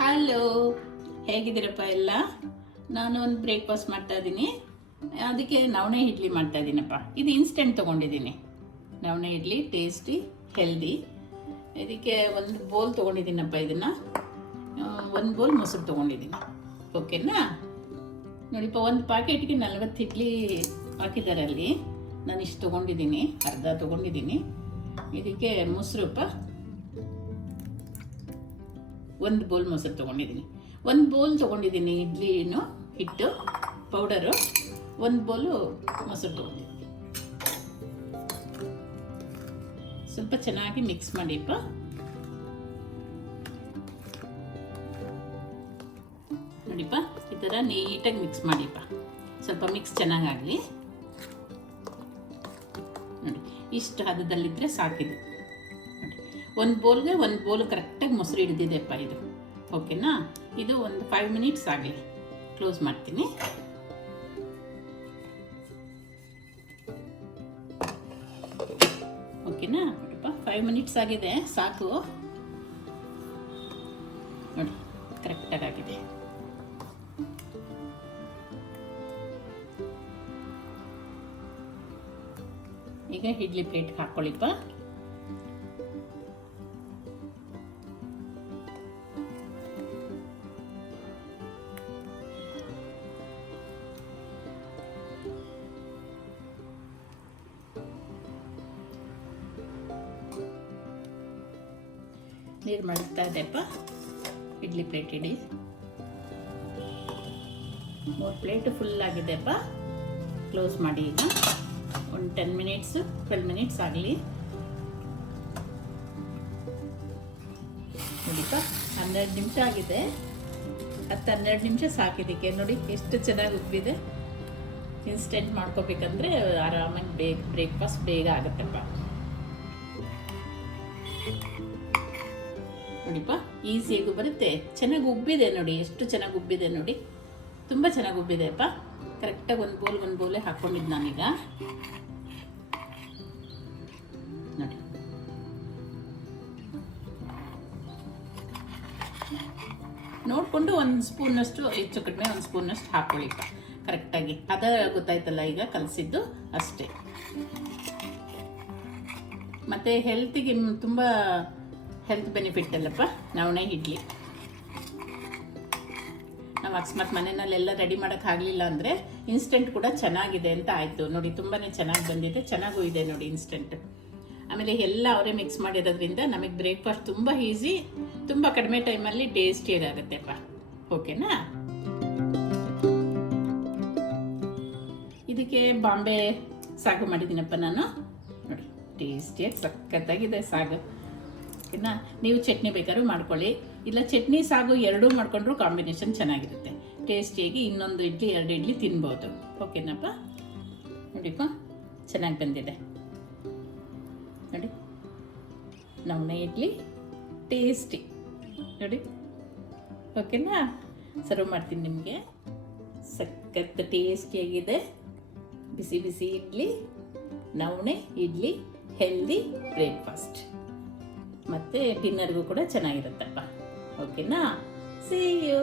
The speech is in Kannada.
ಹಲೋ ಹೇಗಿದ್ದೀರಪ್ಪ ಎಲ್ಲ? ನಾನು ಒಂದು ಬ್ರೇಕ್ಫಾಸ್ಟ್ ಮಾಡ್ತಾ ಇದ್ದೀನಿ. ಅದಕ್ಕೆ ನವಣೆ ಇಡ್ಲಿ ಮಾಡ್ತಾ ಇದ್ದೀನಪ್ಪ. ಇದು ಇನ್ಸ್ಟೆಂಟ್ ತೊಗೊಂಡಿದ್ದೀನಿ. ನವಣೆ ಇಡ್ಲಿ ಟೇಸ್ಟಿ ಹೆಲ್ದಿ ಇದಕ್ಕೆ ಒಂದು ಬೋಲ್ ತೊಗೊಂಡಿದ್ದೀನಪ್ಪ ಇದನ್ನು. ಒಂದು ಬೋಲ್ ಮೊಸರು ತೊಗೊಂಡಿದ್ದೀನಿ. ಓಕೆನಾ ನೋಡಿಪ್ಪ, ಒಂದು ಪ್ಯಾಕೆಟ್ಗೆ ನಲ್ವತ್ತು ಇಡ್ಲಿ ಹಾಕಿದ್ದಾರೆ ಅಲ್ಲಿ. ನಾನು ಇಷ್ಟು ತೊಗೊಂಡಿದ್ದೀನಿ, ಅರ್ಧ ತೊಗೊಂಡಿದ್ದೀನಿ. ಇದಕ್ಕೆ ಮೊಸರು ಮೊಸರಪ್ಪ ಒಂದು ಬೌಲ್ ಮೊಸರು ತೊಗೊಂಡಿದ್ದೀನಿ. ಒಂದು ಬೌಲ್ ತೊಗೊಂಡಿದ್ದೀನಿ ಇಡ್ಲಿನು ಹಿಟ್ಟು, ಪೌಡರು. ಒಂದು ಬೌಲು ಮೊಸರು ತೊಗೊಂಡಿದ್ದೀನಿ. ಸ್ವಲ್ಪ ಚೆನ್ನಾಗಿ ಮಿಕ್ಸ್ ಮಾಡಿಪ್ಪ ನೋಡಿಪ್ಪ ಈ ಥರ ನೀಟಾಗಿ ಮಿಕ್ಸ್ ಮಾಡಿಪ್ಪ ಸ್ವಲ್ಪ ಮಿಕ್ಸ್ ಚೆನ್ನಾಗಾಗಲಿ. ನೋಡಿ, ಇಷ್ಟು ಹದದಲ್ಲಿದ್ದರೆ ಸಾಕಿದೆ. ನೋಡಿ, ಒಂದು ಬೋಲ್ಗೆ ಒಂದು ಬೋಲ್ ಕರೆಕ್ಟಾಗಿ ಮೊಸರು ಹಿಡಿದಿದೆಪ್ಪ ಇದು. ಓಕೆನಾ? ಇದು ಒಂದು ಫೈವ್ ಮಿನಿಟ್ಸ್ ಆಗಲಿ ಕ್ಲೋಸ್ ಮಾಡ್ತೀನಿ. ಓಕೆನಾ? ಅಪ್ಪ ಫೈವ್ ಮಿನಿಟ್ಸ್ ಆಗಿದೆ, ಸಾಕು. ನೋಡಿ, ಕರೆಕ್ಟಾಗಿ ಈಗ ಇಡ್ಲಿ ಪ್ಲೇಟ್ ಹಾಕ್ಕೊಳ್ಳಿಪ್ಪ ನೀರು ಮಡಗ್ತಾ ಇದೆಪ್ಪ ಇಡ್ಲಿ ಪ್ಲೇಟ್ ಇಡಿ. ಮೂರು ಪ್ಲೇಟ್ ಫುಲ್ ಆಗಿದೆಪ್ಪ ಕ್ಲೋಸ್ ಮಾಡಿ ಈಗ. ಒಂದು ಟೆನ್ ಮಿನಿಟ್ಸ್ ಟ್ವೆಲ್ ಮಿನಿಟ್ಸ್ ಆಗಲಿ. ನೋಡಿಪ್ಪ ಹನ್ನೆರಡು ನಿಮಿಷ ಆಗಿದೆ. ಹತ್ತು ಹನ್ನೆರಡು ನಿಮಿಷ ಸಾಕಿದ್ದಕ್ಕೆ ನೋಡಿ, ಎಷ್ಟು ಚೆನ್ನಾಗಿ ಉಬ್ಬಿದೆ. ಇನ್ಸ್ಟೆಂಟ್ ಮಾಡ್ಕೋಬೇಕಂದ್ರೆ ಆರಾಮಾಗಿ ಬೇಗ ಬ್ರೇಕ್ಫಾಸ್ಟ್ ಬೇಗ ಆಗುತ್ತಪ್ಪ ನೋಡಿಪ್ಪ ಈಸಿಯಾಗಿ ಬರುತ್ತೆ. ಚೆನ್ನಾಗಿ ಉಬ್ಬಿದೆ ನೋಡಿ, ಎಷ್ಟು ಚೆನ್ನಾಗಿ ಉಬ್ಬಿದೆ ನೋಡಿ. ತುಂಬ ಚೆನ್ನಾಗಿ ಉಬ್ಬಿದೆ ಅಪ್ಪ ಕರೆಕ್ಟಾಗಿ ಒಂದು ಬೌಲ್ ಒಂದು ಬೌಲೇ ಹಾಕ್ಕೊಂಡಿದ್ದು ನಾನೀಗ. ನೋಡಿಕೊಂಡು ಒಂದು ಸ್ಪೂನಷ್ಟು, ಹೆಚ್ಚು ಕಡಿಮೆ ಒಂದು ಸ್ಪೂನಷ್ಟು ಹಾಕ್ಕೊಳ್ಳಿಪ್ಪ ಕರೆಕ್ಟಾಗಿ ಅದ ಗೊತ್ತಾಯ್ತಲ್ಲ ಈಗ ಕಲಸಿದ್ದು ಅಷ್ಟೇ. ಮತ್ತು ಹೆಲ್ತಿಗೆ ತುಂಬ ಹೆಲ್ತ್ ಬೆನಿಫಿಟ್ ಅಲ್ಲಪ್ಪ. ನವಣೆ ಇಡ್ಲಿ. ನಾವು ಅಕಸ್ಮಾತ್ ಮನೆಯಲ್ಲೆಲ್ಲ ರೆಡಿ ಮಾಡೋಕ್ಕಾಗಲಿಲ್ಲ ಅಂದರೆ ಇನ್ಸ್ಟೆಂಟ್ ಕೂಡ ಚೆನ್ನಾಗಿದೆ ಅಂತ ಆಯಿತು. ನೋಡಿ ತುಂಬಾ ಚೆನ್ನಾಗಿ ಬಂದಿದೆ. ಚೆನ್ನಾಗೂ ಇದೆ ನೋಡಿ ಇನ್ಸ್ಟೆಂಟ್ ಆಮೇಲೆ ಎಲ್ಲ ಅವರೇ ಮಿಕ್ಸ್ ಮಾಡಿರೋದ್ರಿಂದ ನಮಗೆ ಬ್ರೇಕ್ಫಾಸ್ಟ್ ತುಂಬ ಈಸಿ ತುಂಬ ಕಡಿಮೆ ಟೈಮಲ್ಲಿ ಟೇಸ್ಟಿಯಾಗಿ ಆಗುತ್ತೆಪ್ಪ ಓಕೆನಾ ಇದಕ್ಕೆ ಬಾಂಬೆ ಸಾಗು ಮಾಡಿದ್ದೀನಪ್ಪ ನಾನು. ನೋಡಿ ಟೇಸ್ಟಿಯಾಗಿ ಸಖತ್ತಾಗಿದೆ ಸಾಗು. ಓಕೆನಾ ನೀವು ಚಟ್ನಿ ಬೇಕಾದ್ರೂ ಮಾಡ್ಕೊಳ್ಳಿ. ಇಲ್ಲ ಚಟ್ನಿ ಸಾಗು ಎರಡೂ ಮಾಡ್ಕೊಂಡ್ರು ಕಾಂಬಿನೇಷನ್ ಚೆನ್ನಾಗಿರುತ್ತೆ. ಟೇಸ್ಟಿಯಾಗಿ ಇನ್ನೊಂದು ಇಡ್ಲಿ, ಎರಡು ಇಡ್ಲಿ ತಿನ್ಬೋದು. ಓಕೆನಪ್ಪ ನೋಡಿಪ್ಪ? ಚೆನ್ನಾಗಿ ಬಂದಿದೆ. ನೋಡಿ. ನವಣೆ ಇಡ್ಲಿ ಟೇಸ್ಟಿ ನೋಡಿ. ಓಕೆನಾ ಸರ್ವ್ ಮಾಡ್ತೀನಿ ನಿಮಗೆ. ಸಖತ್ ಟೇಸ್ಟಿಯಾಗಿದೆ ಬಿಸಿ ಬಿಸಿ ಇಡ್ಲಿ, ನವಣೆ, ಇಡ್ಲಿ ಹೆಲ್ದಿ ಬ್ರೇಕ್ಫಾಸ್ಟ್ ಮತ್ತು ಡಿನ್ನರ್ಗೂ ಕೂಡ ಚೆನ್ನಾಗಿರುತ್ತಪ್ಪ. ಓಕೆನಾ ಸಿ ಯು